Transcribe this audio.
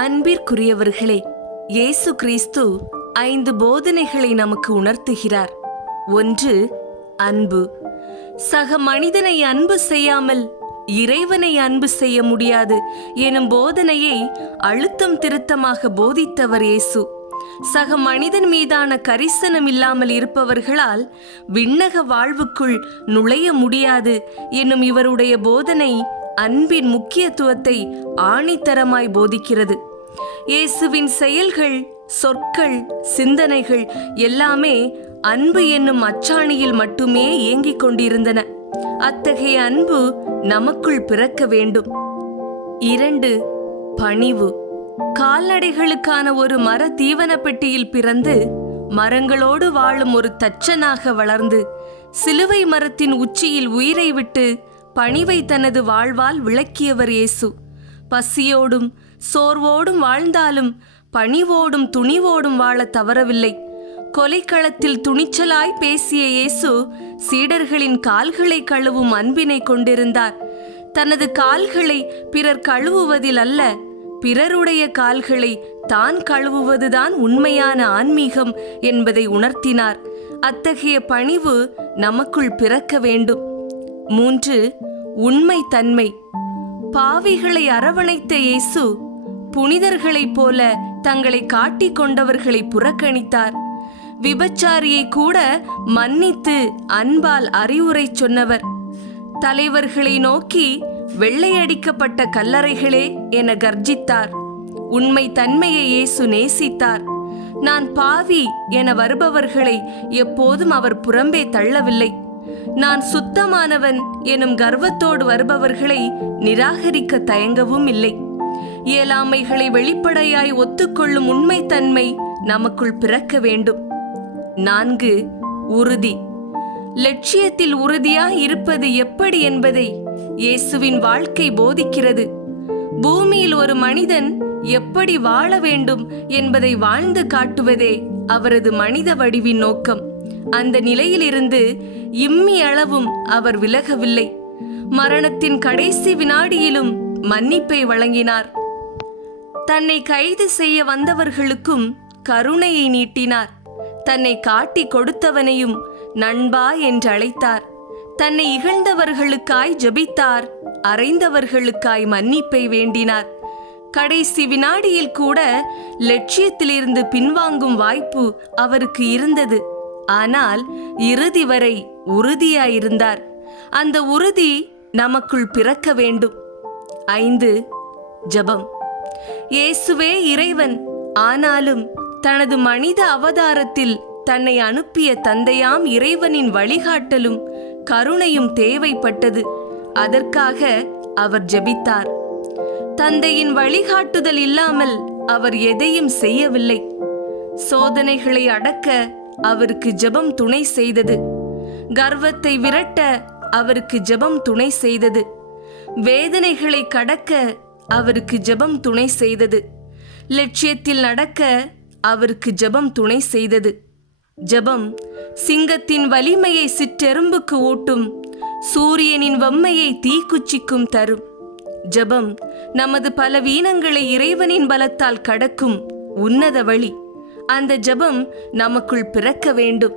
அன்பிற்குரியவர்களே இயேசு கிறிஸ்து ஐந்து போதனைகளை நமக்கு உணர்த்துகிறார். ஒன்று அன்பு. சக மனிதனை அன்பு செய்யாமல் இறைவனை அன்பு செய்ய முடியாது எனும் போதனையை அழுத்தம் திருத்தமாக போதித்தவர் இயேசு. சக மனிதன் மீதான கரிசனம் இல்லாமல் இருப்பவர்களால் விண்ணக வாழ்வுக்குள் நுழைய முடியாது என்னும் இவருடைய போதனை அன்பின் முக்கியத்துவத்தை ஆணித்தரமாய் போதிக்கிறது. இயேசுவின் செயல்கள் சொற்கள் சிந்தனைகள் எல்லாமே அன்பு என்னும் அச்சாணியில் மட்டுமே இயங்கிக் கொண்டிருந்தன. அத்தகைய அன்பு நமக்குள் பிறக்க வேண்டும். இரண்டு பணிவு. கால்நடைகளுக்கான ஒரு மர தீவன பெட்டியில் பிறந்து மரங்களோடு வாழும் ஒரு தச்சனாக வளர்ந்து சிலுவை மரத்தின் உச்சியில் உயிரை விட்டு பணிவை தனது வாழ்வால் விளக்கியவர் இயேசு. பசியோடும் சோர்வோடும் வாழ்ந்தாலும் பணிவோடும் துணிவோடும் வாழ தவறவில்லை. கொலைக்களத்தில் துணிச்சலாய் பேசிய இயேசு சீடர்களின் கால்களை கழுவும் அன்பினை கொண்டிருந்தார். தனது கால்களை பிறர் கழுவுவதில் அல்ல பிறருடைய கால்களை தான் கழுவுவதுதான் உண்மையான ஆன்மீகம் என்பதை உணர்த்தினார். அத்தகைய பணிவு நமக்குள் பிறக்க வேண்டும். மூன்று உண்மை தன்மை பாவிகளை அரவணைத்த இயேசு புனிதர்களைப் போல தங்களை காட்டிக் கொண்டவர்களை புறக்கணித்தார். விபச்சாரியை கூட மன்னித்து அன்பால் அறிவுரை சொன்னவர். தலைவர்களை நோக்கி வெள்ளையடிக்கப்பட்ட கல்லறைகளே என கர்ஜித்தார். உண்மை தன்மையை இயேசு நேசித்தார். நான் பாவி என வருபவர்களை எப்போதும் அவர் புறம்பே தள்ளவில்லை. நான் சுத்தமானவன் எனும் கர்வத்தோடு வருபவர்களை நிராகரிக்க தயங்கவும் இல்லை. இயலாமைகளை வெளிப்படையாய் ஒத்துக்கொள்ளும் உண்மைத்தன்மை நமக்குள் பிறக்க வேண்டும். நான்கு உறுதி. லட்சியத்தில் உறுதியாய் இருப்பது எப்படி என்பதை இயேசுவின் வாழ்க்கை போதிக்கிறது. பூமியில் ஒரு மனிதன் எப்படி வாழ வேண்டும் என்பதை வாழ்ந்து காட்டுவதே அவரது மனித வடிவின் நோக்கம். அந்த நிலையிலிருந்து இம்மி அளவும் அவர் விலகவில்லை. மரணத்தின் கடைசி வினாடியிலும் மன்னிப்பை வழங்கினார். தன்னை கைது செய்ய வந்தவர்களுக்கும் கருணையை நீட்டினார். தன்னை காட்டி கொடுத்தவனையும் நண்பா என்று அழைத்தார் தன்னை இகழ்ந்தவர்களுக்காய் ஜெபித்தார் அறைந்தவர்களுக்காய் மன்னிப்பை வேண்டினார். கடைசி வினாடியில் கூட லட்சியத்திலிருந்து பின்வாங்கும் வாய்ப்பு அவருக்கு இருந்தது. ஆனால் இறுதி வரை உறுதியாயிருந்தார். அந்த உறுதி நமக்குள் பிறக்க வேண்டும். ஐந்து ஜபம். இயேசுவே இறைவன் ஆனாலும் தனது மனித அவதாரத்தில் தன்னை அனுப்பிய தந்தையாம் இறைவனின் வழிகாட்டலும் கருணையும் தேவைப்பட்டது. அதற்காக அவர் ஜெபித்தார். தந்தையின் வழிகாட்டுதல் இல்லாமல் அவர் எதையும் செய்யவில்லை. சோதனைகளை அடக்க அவருக்கு ஜெபம் துணை செய்தது. கர்வத்தை விரட்ட அவருக்கு ஜெபம் துணை செய்தது. வேதனைகளை கடக்க அவருக்கு ஜெபம் துணை செய்தது. லட்சியத்தில் நடக்க அவருக்கு ஜெபம் துணை செய்தது. ஜெபம் சிங்கத்தின் வலிமையை சிற்றெரும்புக்கு ஊட்டும் சூரியனின் வம்மையை தீக்குச்சிக்கும் தரும். ஜெபம் நமது பல வீனங்களை இறைவனின் பலத்தால் கடக்கும் உன்னத வழி. அந்த ஜெபம் நமக்குள் பிறக்க வேண்டும்.